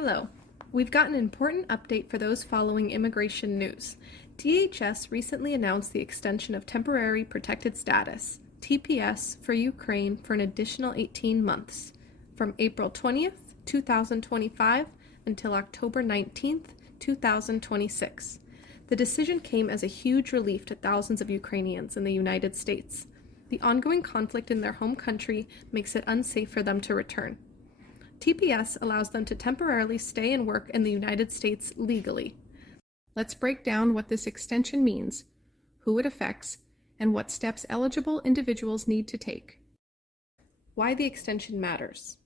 Hello. We've got an important update for those following immigration news. DHS recently announced the extension of Temporary Protected Status, TPS, for Ukraine for an additional 18 months, from April 20th, 2025 until October 19th, 2026. The decision came as a huge relief to thousands of Ukrainians in the United States. The ongoing conflict in their home country makes it unsafe for them to return. TPS allows them to temporarily stay and work in the United States legally. Let's break down what this extension means, who it affects, and what steps eligible individuals need to take. Why the extension matters.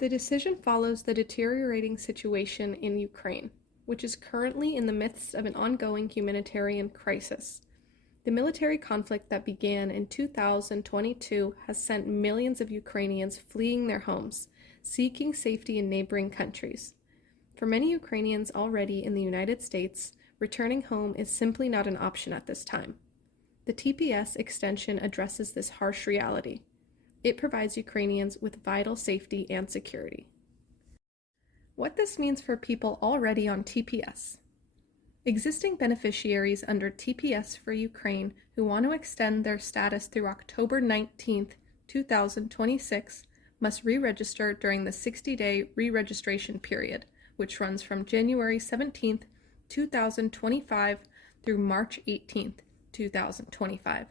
The decision follows the deteriorating situation in Ukraine, which is currently in the midst of an ongoing humanitarian crisis. The military conflict that began in 2022 has sent millions of Ukrainians fleeing their homes, seeking safety in neighboring countries. For many Ukrainians already in the United States, returning home is simply not an option at this time. The TPS extension addresses this harsh reality. It provides Ukrainians with vital safety and security. What this means for people already on TPS. Existing beneficiaries under TPS for Ukraine who want to extend their status through October 19, 2026 must re-register during the 60-day re-registration period, which runs from January 17, 2025 through March 18, 2025.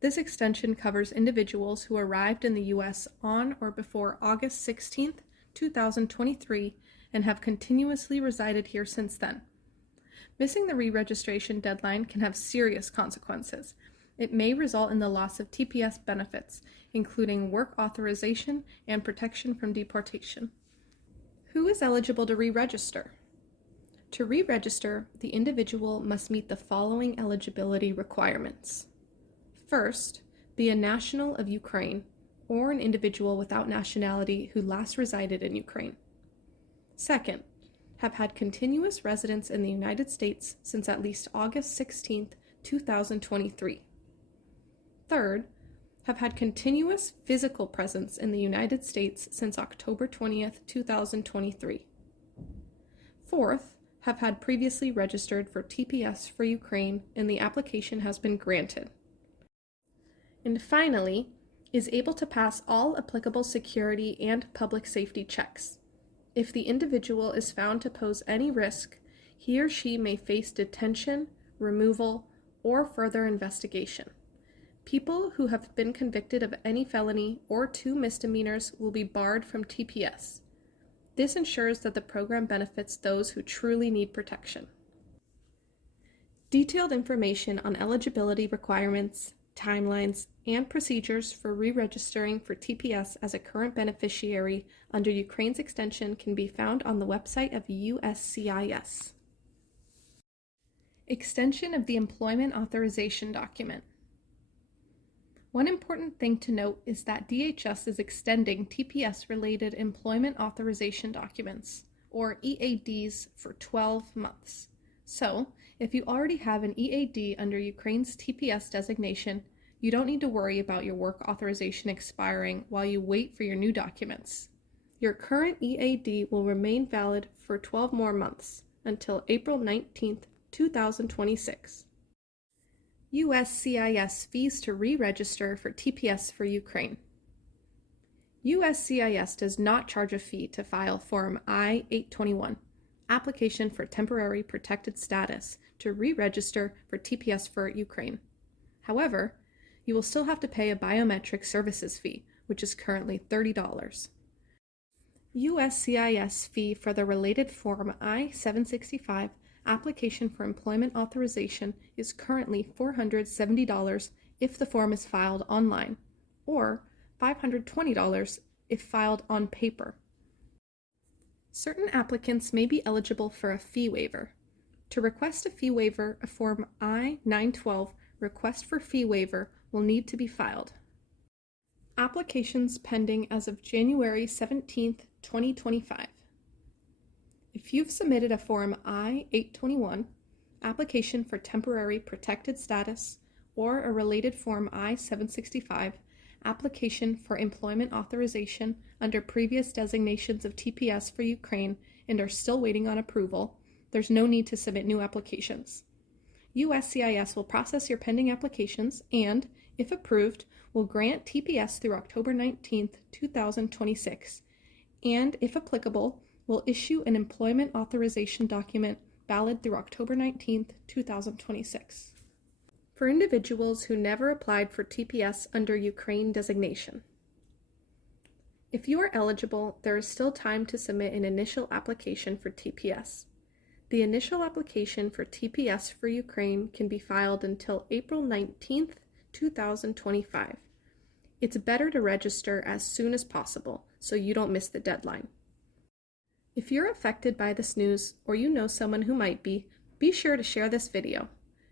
This extension covers individuals who arrived in the U.S. on or before August 16, 2023 and have continuously resided here since then. Missing the re-registration deadline can have serious consequences. It may result in the loss of TPS benefits, including work authorization and protection from deportation. Who is eligible to re-register? To re-register, the individual must meet the following eligibility requirements. First, be a national of Ukraine or an individual without nationality who last resided in Ukraine. Second, have had continuous residence in the United States since at least August 16, 2023. Third, have had continuous physical presence in the United States since October 20th, 2023. Fourth, have had previously registered for TPS for Ukraine and the application has been granted. And finally, is able to pass all applicable security and public safety checks. If the individual is found to pose any risk, he or she may face detention, removal, or further investigation. People who have been convicted of any felony or 2 misdemeanors will be barred from TPS. This ensures that the program benefits those who truly need protection. Detailed information on eligibility requirements, timelines, and procedures for re-registering for TPS as a current beneficiary under Ukraine's extension can be found on the website of USCIS. Extension of the Employment Authorization Document. One important thing to note is that DHS is extending TPS-related Employment Authorization Documents, or EADs, for 12 months. So, if you already have an EAD under Ukraine's TPS designation, you don't need to worry about your work authorization expiring while you wait for your new documents. Your current EAD will remain valid for 12 more months, until April 19, 2026. USCIS fees to re-register for TPS for Ukraine. USCIS does not charge a fee to file Form I-821, Application for Temporary Protected Status, to re-register for TPS for Ukraine. However, you will still have to pay a biometric services fee, which is currently $30. USCIS fee for the related Form I-765 Application for Employment Authorization is currently $470 if the form is filed online, or $520 if filed on paper. Certain applicants may be eligible for a fee waiver. To request a fee waiver, a Form I-912 Request for Fee Waiver will need to be filed. Applications pending as of January 17, 2025. If you've submitted a Form I-821, Application for Temporary Protected Status, or a related Form I-765, application for employment authorization under previous designations of TPS for Ukraine and are still waiting on approval, there's no need to submit new applications. USCIS will process your pending applications and, if approved, will grant TPS through October 19, 2026, and, if applicable, will issue an Employment Authorization Document valid through October 19, 2026. For individuals who never applied for TPS under Ukraine designation. If you are eligible, there is still time to submit an initial application for TPS. The initial application for TPS for Ukraine can be filed until April 19, 2025. It's better to register as soon as possible so you don't miss the deadline. If you're affected by this news or you know someone who might be sure to share this video.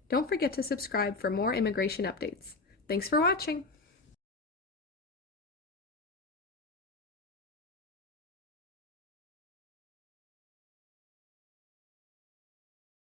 Don't forget to subscribe for more immigration updates. Thanks for watching!